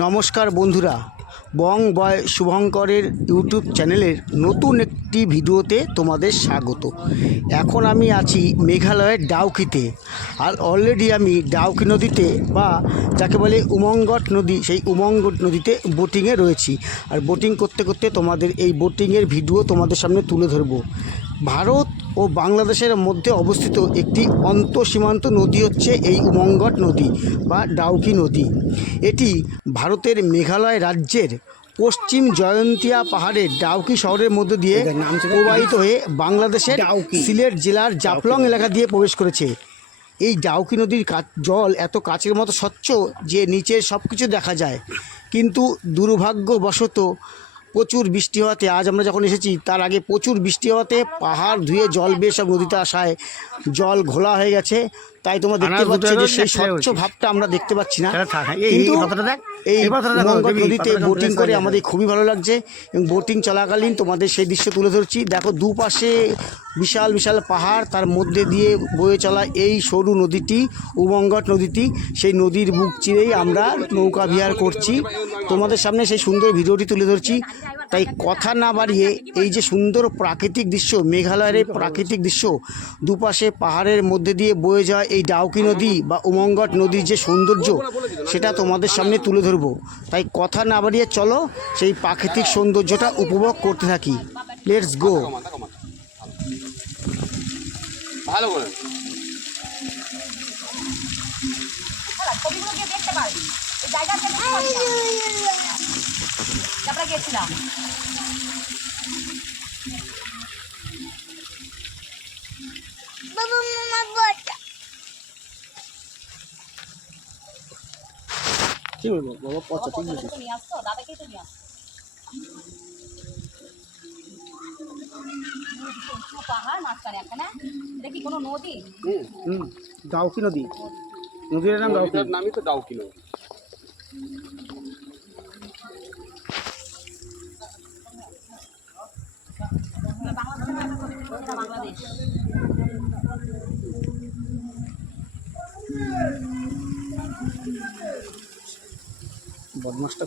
নমস্কার বন্ধুরা, বং বয় শুভঙ্করের ইউটিউব চ্যানেলের নতুন একটি ভিডিওতে তোমাদের স্বাগত। এখন আমি আছি মেঘালয়ের ডাউকিতে। আর অলরেডি আমি ডাউকি নদীতে বা যাকে বলে উমঙ্গট নদী, সেই উমঙ্গট নদীতে বোটিংয়ে রয়েছি। আর বোটিং করতে করতে তোমাদের এই বোটিংয়ের ভিডিও তোমাদের সামনে তুলে ধরব। ভারত ও বাংলাদেশের মধ্যে অবস্থিত একটি অন্তঃসীমান্ত নদী হচ্ছে এই উমঙ্গট নদী বা ডাউকি নদী। এটি ভারতের মেঘালয় রাজ্যের পশ্চিম জয়ন্তিয়া পাহাড়ের ডাউকি শহরের মধ্য দিয়ে প্রবাহিত হয়ে বাংলাদেশের সিলেট জেলার জাফলং এলাকা দিয়ে প্রবেশ করেছে। এই ডাউকি নদীর জল এত কাচের মতো স্বচ্ছ যে নিচের সব কিছু দেখা যায়, কিন্তু দুর্ভাগ্যবশত প্রচুর বৃষ্টি হওয়াতে, আজ আমরা যখন এসেছি তার আগে প্রচুর বৃষ্টি হওয়াতে পাহাড় ধুয়ে জল বেয়ে সব নদীতে আসায় জল ঘোলা হয়ে গেছে। তাই তোমরা দেখতে পাচ্ছ যে সেই স্বচ্ছ ভাবটা আমরা দেখতে পাচ্ছি না। কিন্তু এই উমঙ্গট নদীতে বোটিং করে আমাদের খুবই ভালো লাগছে এবং বোটিং চলাকালীন তোমাদের সেই দৃশ্য তুলে ধরছি। দেখো দুপাশে বিশাল বিশাল পাহাড়, তার মধ্যে দিয়ে বয়ে চলা এই সরু নদীটি উমঙ্গট নদীটি। সেই নদীর বুক চিরেই আমরা নৌকা বিহার করছি, তোমাদের সামনে সেই সুন্দর ভিডিওটি তুলে ধরছি। তাই কথা না বাড়িয়ে এই যে সুন্দর প্রাকৃতিক দৃশ্য, মেঘালয়ের এই প্রাকৃতিক দৃশ্য, দুপাশে পাহাড়ের মধ্যে দিয়ে বয়ে যাওয়া এই ডাউকি নদী বা উমঙ্গট নদীর যে সৌন্দর্য, সেটা তোমাদের সামনে তুলে ধরবো। তাই কথা না বাড়িয়ে চলো সেই প্রাকৃতিক সৌন্দর্যটা উপভোগ করতে থাকি। Let's go. ভালো করে গেছিলাম। কি বলবো বাবা, পচা ঠিক আছে। নিয়ে আসতো দাদাকে, তো নিয়ে আসতো পাহাড় মাঝখানে এখানে দেখি কোনো নদী। ডাউকি নদী, নদীর নাম ডাউকি, নামই তো ডাউকি নদী। বাংলাদেশ বদমাসটা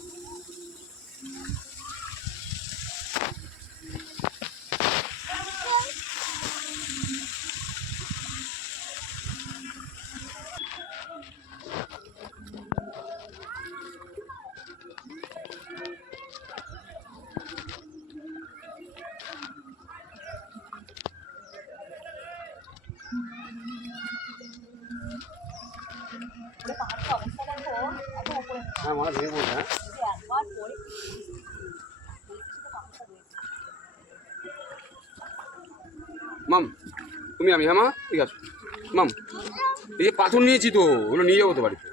হ্যাঁ মানে ভেঙে বলছে। হ্যাঁ মাম তুমি আমি, হ্যাঁ মা ঠিক আছে মাম। এই যে পাথর নিয়েছি তো, ওগুলো নিয়ে যাবো তো বাড়িতে।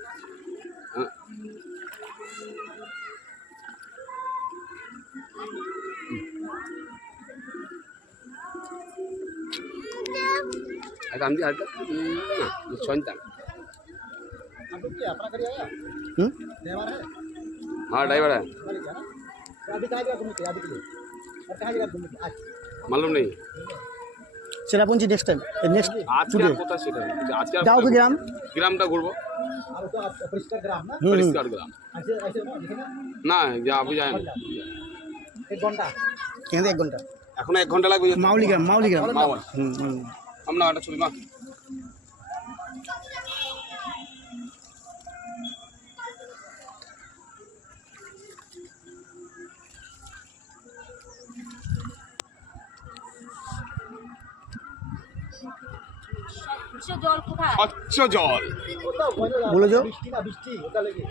हाँ ड्राइवर है, मालूम नहीं চেরাপুঞ্জি নেক্সট টাইম, নেক্সট আজকে আর কোথায় সেটা আজকে আর ডাউকি গ্রাম, গ্রামটা ঘুরবো। পরিষ্কার গ্রাম না, যা আপনি যায় এখানে 1 ঘন্টা, এখন 1 ঘন্টা লাগবে। মাউলি গ্রাম, মাউলি গ্রাম। আমরা একটা ছবি মা। জল কোথায়? স্বচ্ছ জল বলে যাও।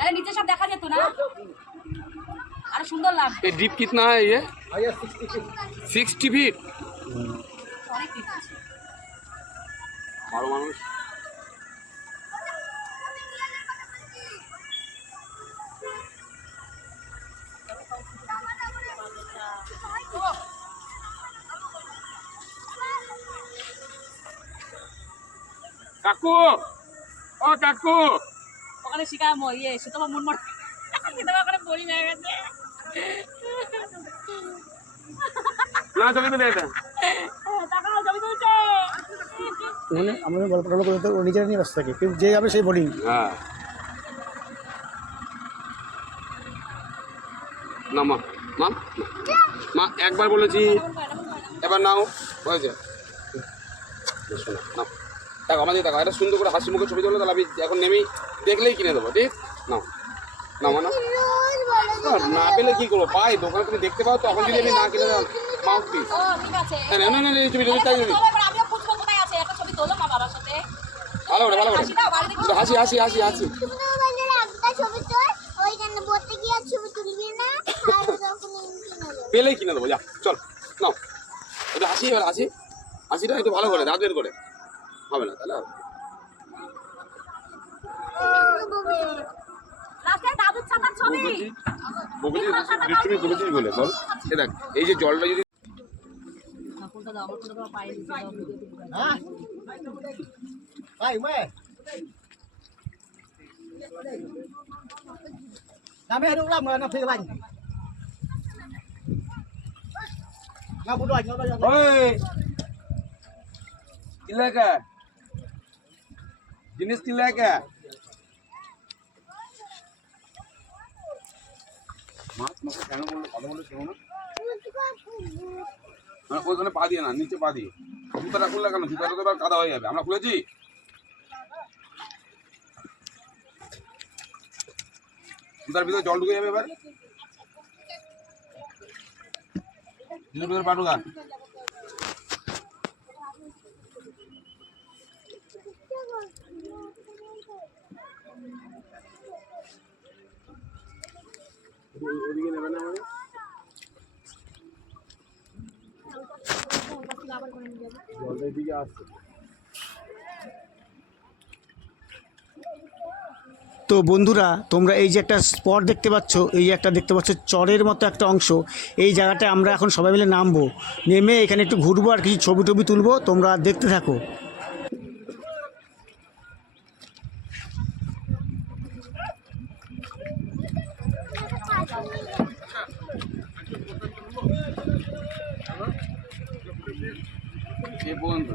আরে নিচে সব দেখা যেত না, আরে সুন্দর লাগবে। ये डीप कितना है ये? 60 फीट। অনেক ডিপ আছে। ভালো মানুষ। কাকু, ও কাকু, ওখানে শিখা ইয়ে সে তোমার মন মর ওখানে পড়ি হয়ে গেছে। না ছবি তো দেখ মানে আমরা গল্প টল্প করতে ও নিজেরা নিয়ে ব্যস্ত থাকে, কিন্তু যে যাবে সেই বোলিং। হ্যাঁ না মা মা মা একবার বলেছি, এবার নাও, হয়েছে। শোনো নাও, দেখো আমাদের দেখো, এটা সুন্দর করে হাসি মুখে ছবি তুলো, তাহলে আমি এখন নেমেই দেখলেই কিনে দেবো, ঠিক? নাও নাও না, না পেলে কি করবো, পাই দোকানে তুমি দেখতে পাও, তখন যদি আমি না কিনে দাও মাউথ পিস। ও ঠিক আছে। না না না না তুমি তাই চলো এবার আমিও খুঁজবো কোথায় আছে, একটা ছবি তোলো মা বাবার সাথে। ভালো করে ভালো করে হাসি দাও, বাড়িতে কিছু হাসি হাসি হাসি হাসি। পেলেই কিনে দেবো, যা চল নাও, একটু হাসি, এবার হাসি, হাসিটা একটু ভালো করে, দাঁত বের করে, হবে না তাহলে রাস্তায় দাদুর ছাতার ছবি। তুমি বলেছিস বলে বল। এ দেখ এই যে জলটা যদি ফোনটা দাও, আমার ফোনটা দাও, পায়ে দিতে দাও, ভিডিও দিতে দাও। হ্যাঁ ভাই মে kami hidup lama nak pergi lain. Nak buat lagi, nak buat lagi. ওই কিলাকা জিনিস কিলাকা মাছ মাছ কেন বললো, কথা বললো শোনো না, মানে ওইখানে পা দিয়ে না, নিচে পা দিয়ে, জুতাটা খুললে কেন, জুতাটা তো কাদা হয়ে যাবে, আমরা খুলেছি। জুতার ভিতরে জল ঢুকে যাবে, এবার জুতার ভিতরে পা ঢুকা। ওদিকে নেবে না আমাদের জলটা এদিকে আসছে। তো বন্ধুরা, তোমরা এই যে একটা স্পট দেখতে পাচ্ছ, এই যে একটা দেখতে পাচ্ছ চরের মতো একটা অংশ, এই জায়গাটায় আমরা এখন সবাই মিলে নামবো, নেমে এখানে একটু ঘুরবো আর কিছু ছবি টবি তুলবো, তোমরা দেখতে থাকো। এ পর্যন্ত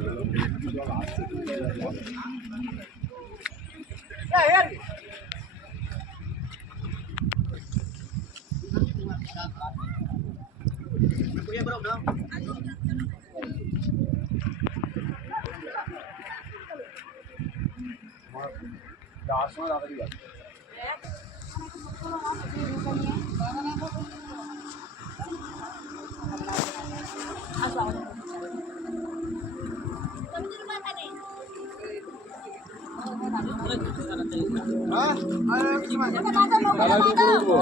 যাওয়ার সময় তাড়াতাড়ি যাবে। দাদা একটু উপরে উঠবো।